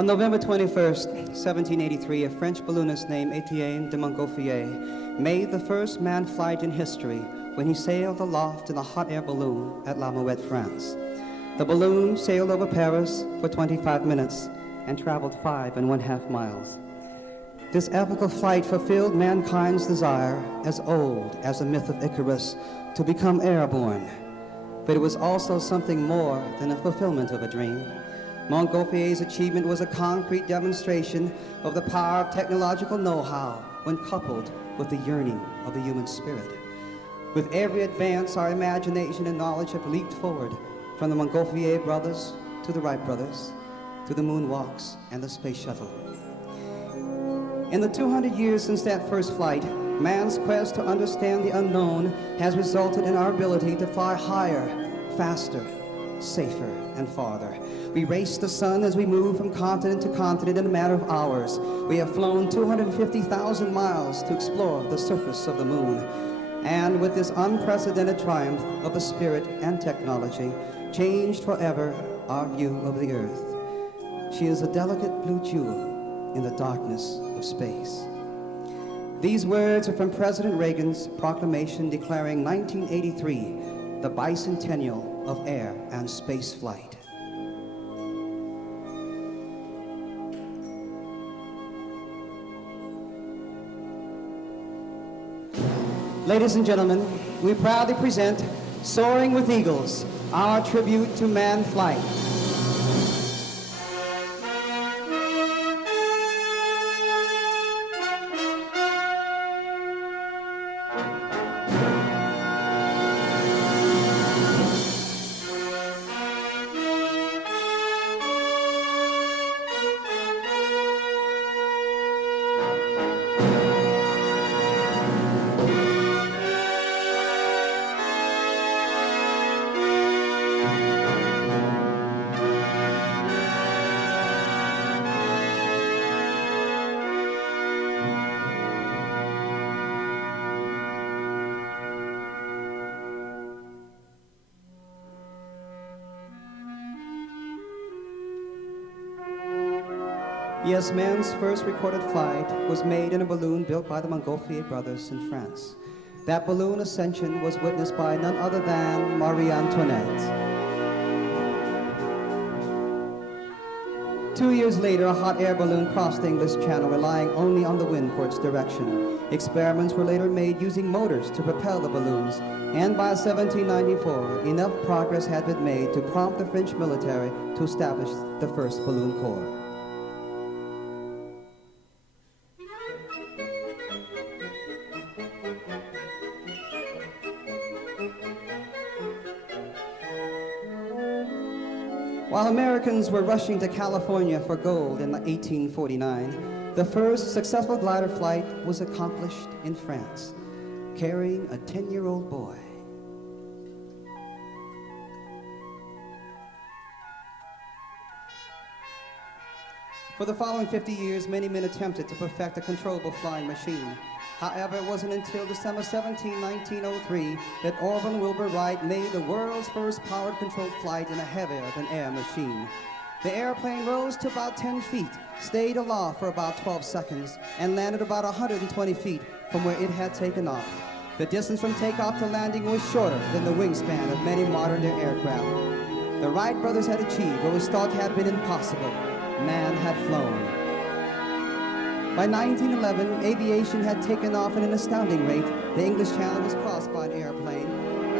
On November 21st, 1783, a French balloonist named Etienne de Montgolfier made the first manned flight in history when he sailed aloft in a hot air balloon at La Muette, France. The balloon sailed over Paris for 25 minutes and traveled 5½ miles. This epical flight fulfilled mankind's desire as old as the myth of Icarus to become airborne. But it was also something more than a fulfillment of a dream. Montgolfier's achievement was a concrete demonstration of the power of technological know-how when coupled with the yearning of the human spirit. With every advance, our imagination and knowledge have leaped forward, from the Montgolfier brothers to the Wright brothers, to the moonwalks and the space shuttle. In the 200 years since that first flight, man's quest to understand the unknown has resulted in our ability to fly higher, faster, safer, and farther. We race the sun as we move from continent to continent in a matter of hours. We have flown 250,000 miles to explore the surface of the moon. And with this unprecedented triumph of the spirit and technology, changed forever our view of the earth. She is a delicate blue jewel in the darkness of space. These words are from President Reagan's proclamation declaring 1983 the bicentennial of air and space flight. Ladies and gentlemen, we proudly present Soaring with Eagles, our tribute to manned flight. Yes, man's first recorded flight was made in a balloon built by the Montgolfier brothers in France. That balloon ascension was witnessed by none other than Marie Antoinette. 2 years later, a hot air balloon crossed the English Channel, relying only on the wind for its direction. Experiments were later made using motors to propel the balloons, and by 1794, enough progress had been made to prompt the French military to establish the first balloon corps. While Americans were rushing to California for gold in 1849, the first successful glider flight was accomplished in France, carrying a 10-year-old boy. For the following 50 years, many men attempted to perfect a controllable flying machine. However, it wasn't until December 17, 1903, that Orville Wilbur Wright made the world's first powered-controlled flight in a heavier-than-air machine. The airplane rose to about 10 feet, stayed aloft for about 12 seconds, and landed about 120 feet from where it had taken off. The distance from takeoff to landing was shorter than the wingspan of many modern-day aircraft. The Wright brothers had achieved what was thought had been impossible. Man had flown. By 1911, aviation had taken off at an astounding rate. The English Channel was crossed by an airplane.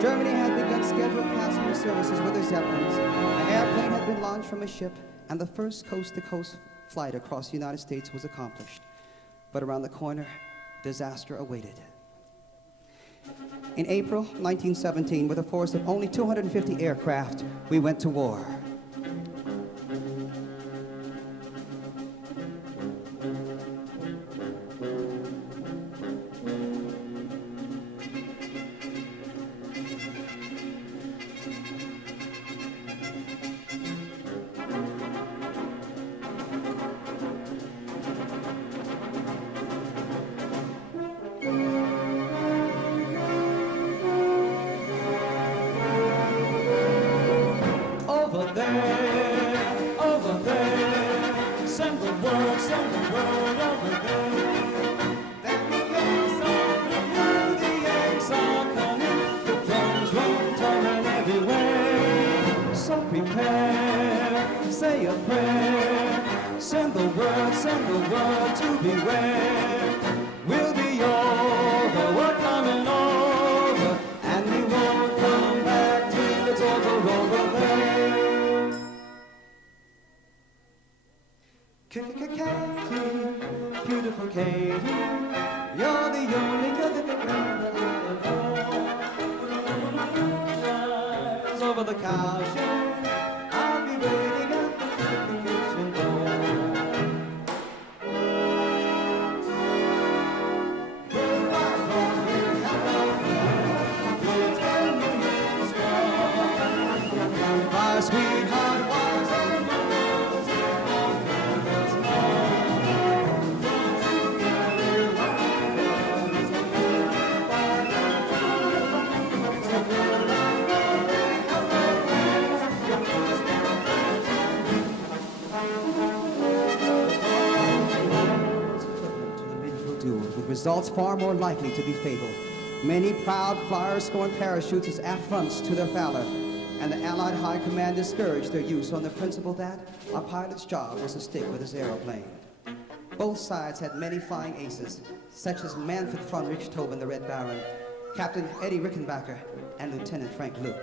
Germany had begun scheduled passenger services with their Zeppelins. An airplane had been launched from a ship, and the first coast-to-coast flight across the United States was accomplished. But around the corner, disaster awaited. In April 1917, with a force of only 250 aircraft, we went to war. prepare, say a prayer, send the word to beware. We'll be over, we're coming over, and we won't come back till it's over there. Katie, beautiful Katie, you're the only girl that I know. Over the cowshed, I'll be waiting at the kitchen door. My sweetheart was a with results far more likely to be fatal. Many proud flyers scorned parachutes as affronts to their valor, and the Allied High Command discouraged their use on the principle that a pilot's job was to stick with his aeroplane. Both sides had many flying aces, such as Manfred von Richthofen, the Red Baron, Captain Eddie Rickenbacker, and Lieutenant Frank Luke.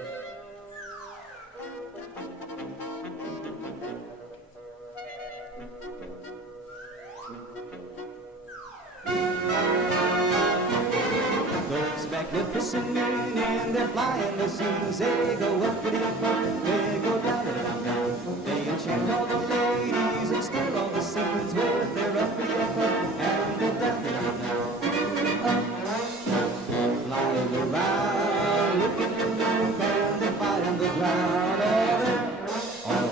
Magnificent men in their flying machines, they go up and up, they go down and down, down. They enchant all the ladies and steal all the scenes with their up and the down and down. Flying around, looking at the moon, and they fly on the ground. All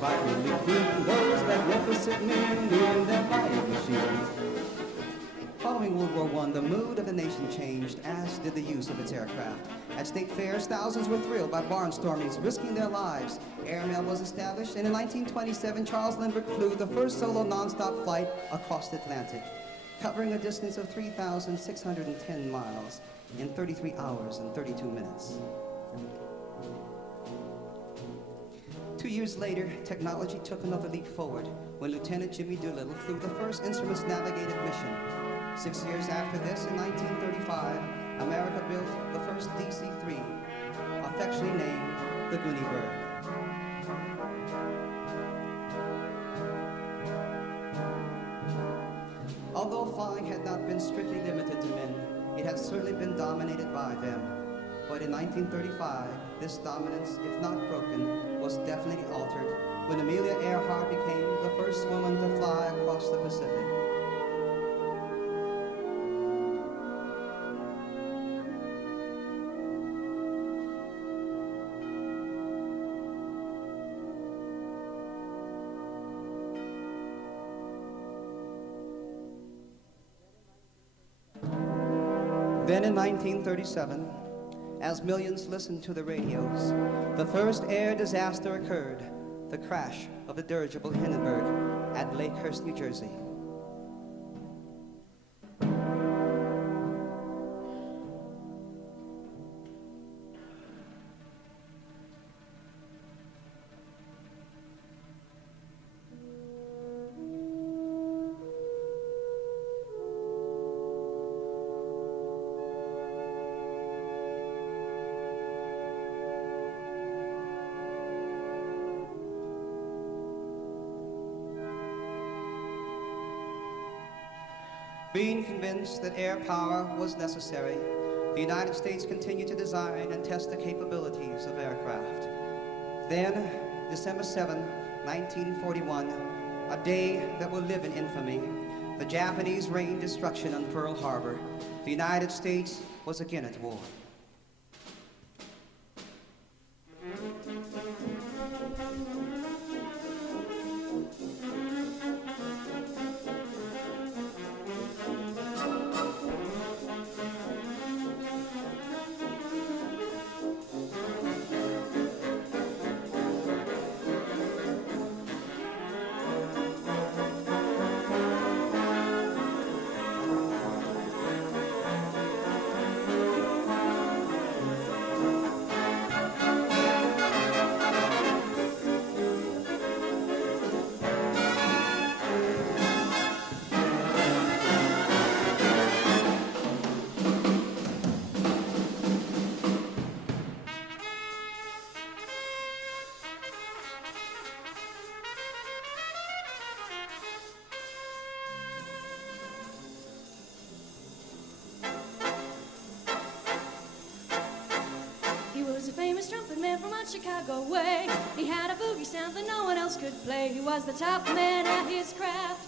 finally clean, those magnificent men in their flying machines. Following World War I, the mood of the nation changed, as did the use of its aircraft. At state fairs, thousands were thrilled by barnstormings, risking their lives. Airmail was established, and in 1927, Charles Lindbergh flew the first solo nonstop flight across the Atlantic, covering a distance of 3,610 miles in 33 hours and 32 minutes. 2 years later, technology took another leap forward when Lieutenant Jimmy Doolittle flew the first instruments-navigated mission. 6 years after this, in 1935, America built the first DC-3, affectionately named the Goonie Bird. Although flying had not been strictly limited to men, it had certainly been dominated by them. But in 1935, this dominance, if not broken, was definitely altered when Amelia Earhart became the first woman to fly across the Pacific. Then in 1937, as millions listened to the radios, the first air disaster occurred, the crash of the dirigible Hindenburg at Lakehurst, New Jersey. Being convinced that air power was necessary, the United States continued to design and test the capabilities of aircraft. Then, December 7, 1941, a day that will live in infamy, the Japanese rained destruction on Pearl Harbor. The United States was again at war. Chicago way. He had a boogie sound that no one else could play. He was the top man at his craft.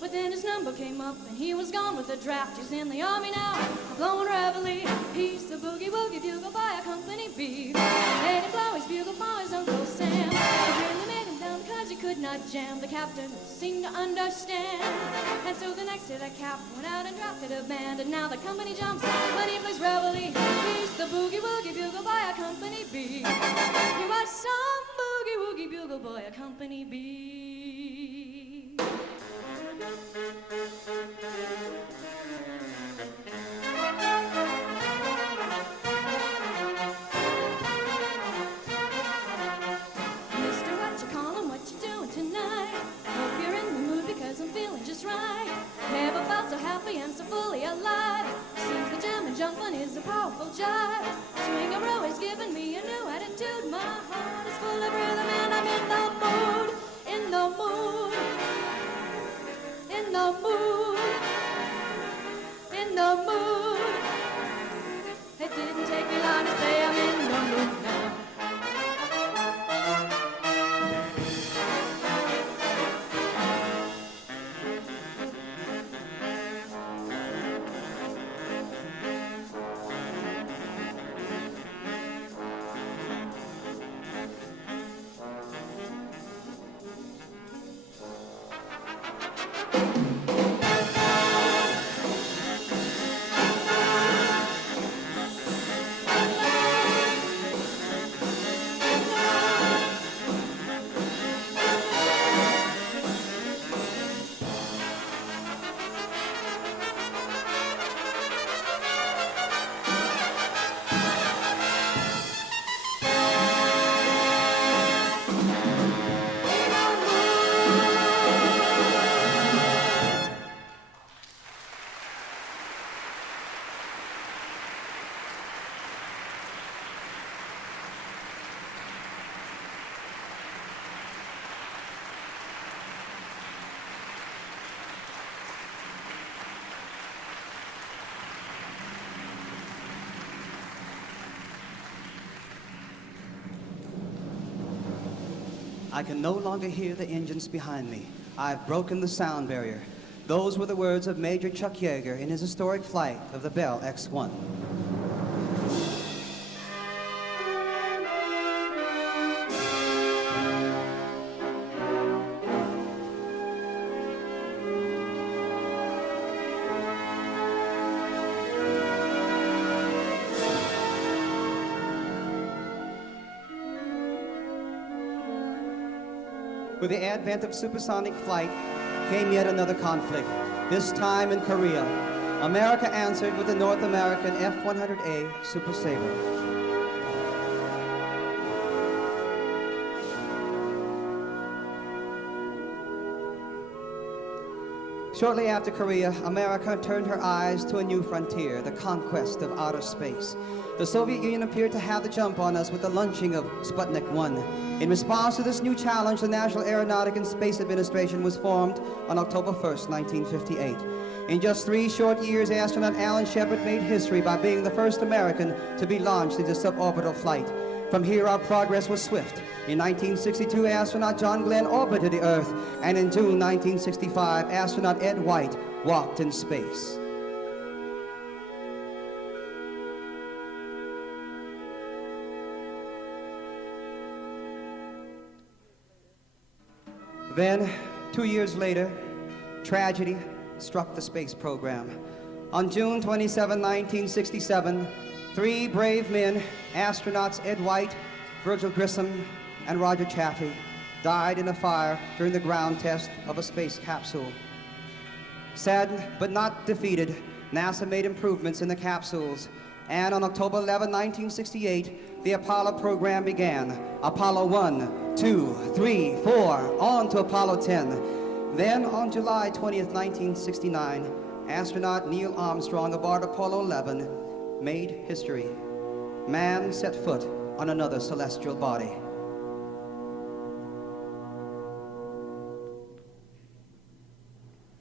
But then his number came up and he was gone with the draft. He's in the army now, blowing reveille. He's the boogie-woogie bugle by a company B. Made him blow his bugle for his Uncle Sam. It really made him down because he could not jam. The captain seemed to understand. And so the next day the cap went out and drafted a band. And now the company jumps when he plays reveille. He's the boogie-woogie bugle by a company B. He was some boogie-woogie bugle boy, a company B. Never felt so happy and so fully alive. Seems the jamming jumping is a powerful jive. Swing-a-row has given me a new attitude. My heart is full of rhythm and I'm in the mood. In the mood. In the mood. In the mood. It didn't take me long to say I'm in the mood now. I can no longer hear the engines behind me. I've broken the sound barrier. Those were the words of Major Chuck Yeager in his historic flight of the Bell X-1. With the advent of supersonic flight came yet another conflict, this time in Korea. America answered with the North American F-100A Super Sabre. Shortly after Korea, America turned her eyes to a new frontier, the conquest of outer space. The Soviet Union appeared to have the jump on us with the launching of Sputnik 1. In response to this new challenge, the National Aeronautic and Space Administration was formed on October 1st, 1958. In just 3 short years, astronaut Alan Shepard made history by being the first American to be launched into suborbital flight. From here, our progress was swift. In 1962, astronaut John Glenn orbited the Earth, and in June 1965, astronaut Ed White walked in space. Then, 2 years later, tragedy struck the space program. On June 27, 1967, 3 brave men, astronauts Ed White, Virgil Grissom, and Roger Chaffee, died in a fire during the ground test of a space capsule. Saddened but not defeated, NASA made improvements in the capsules, and on October 11, 1968, the Apollo program began. Apollo 1, 2, 3, 4, on to Apollo 10. Then on July 20th, 1969, astronaut Neil Armstrong aboard Apollo 11 made history. Man set foot on another celestial body.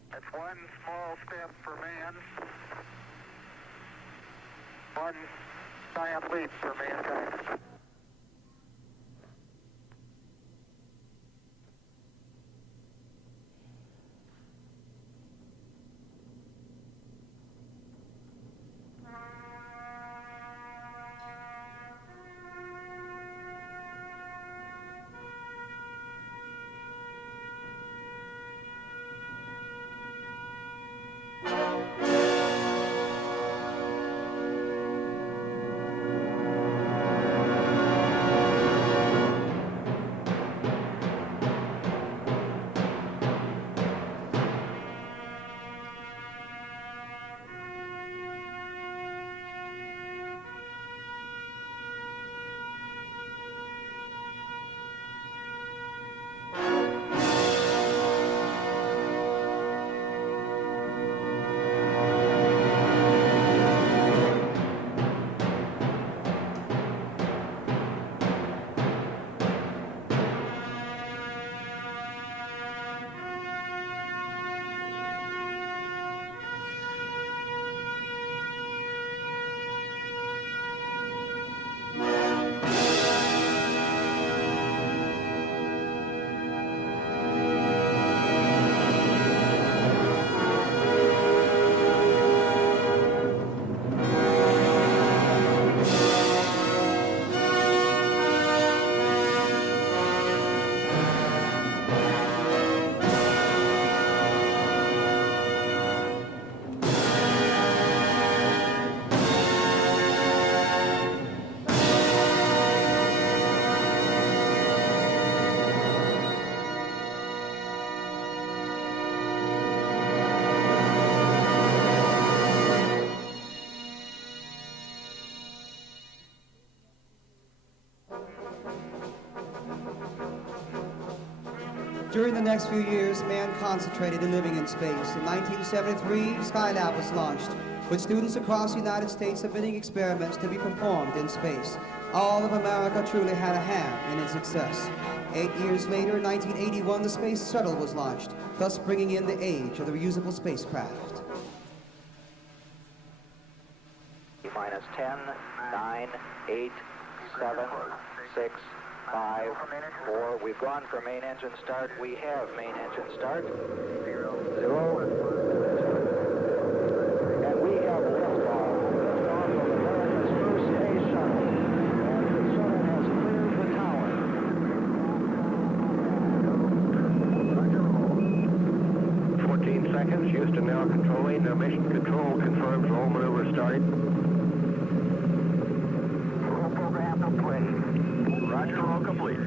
That's one small step for man, one giant leap for mankind. During the next few years, man concentrated in living in space. In 1973, Skylab was launched, with students across the United States submitting experiments to be performed in space. All of America truly had a hand in its success. 8 years later, in 1981, the Space Shuttle was launched, thus bringing in the age of the reusable spacecraft. Minus 10, 9, 8, 7, 6, 5, 4. We've gone for main engine start. We have main engine start. 0. And we have liftoff. Liftoff of America's first space shuttle. And the shuttle has cleared the tower. 14 seconds. Houston now controlling. Mission control confirms roll maneuver started. Roger, roll complete.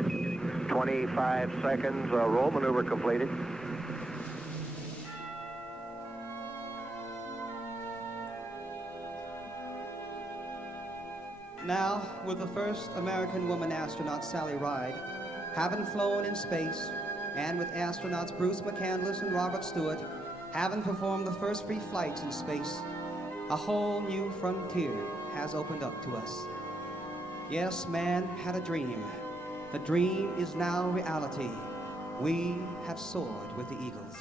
25 seconds. Roll maneuver completed. Now, with the first American woman astronaut, Sally Ride, having flown in space, and with astronauts Bruce McCandless and Robert Stewart, having performed the first free flights in space, a whole new frontier has opened up to us. Yes, man had a dream. The dream is now reality. We have soared with the eagles.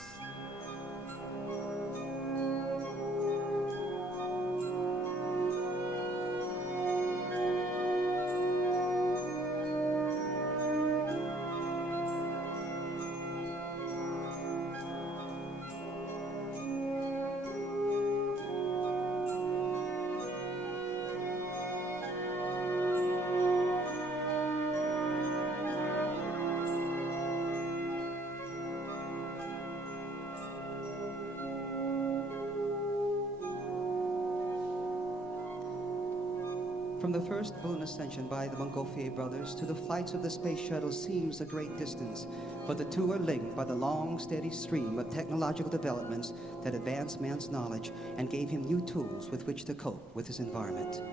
From the first balloon ascension by the Montgolfier brothers to the flights of the space shuttle seems a great distance, but the two are linked by the long, steady stream of technological developments that advanced man's knowledge and gave him new tools with which to cope with his environment.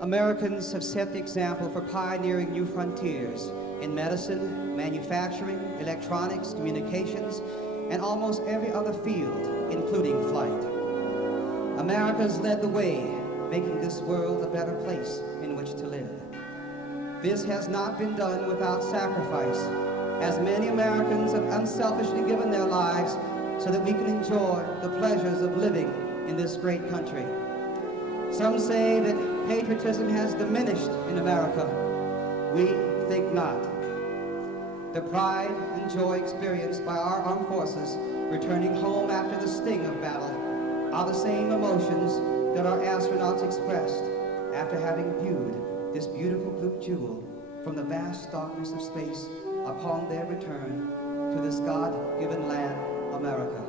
Americans have set the example for pioneering new frontiers in medicine, manufacturing, electronics, communications, and almost every other field, including flight. America's led the way, making this world a better place in which to live. This has not been done without sacrifice, as many Americans have unselfishly given their lives so that we can enjoy the pleasures of living in this great country. Some say that patriotism has diminished in America. We think not. The pride and joy experienced by our armed forces returning home after the sting of battle are the same emotions that our astronauts expressed after having viewed this beautiful blue jewel from the vast darkness of space upon their return to this God-given land, America.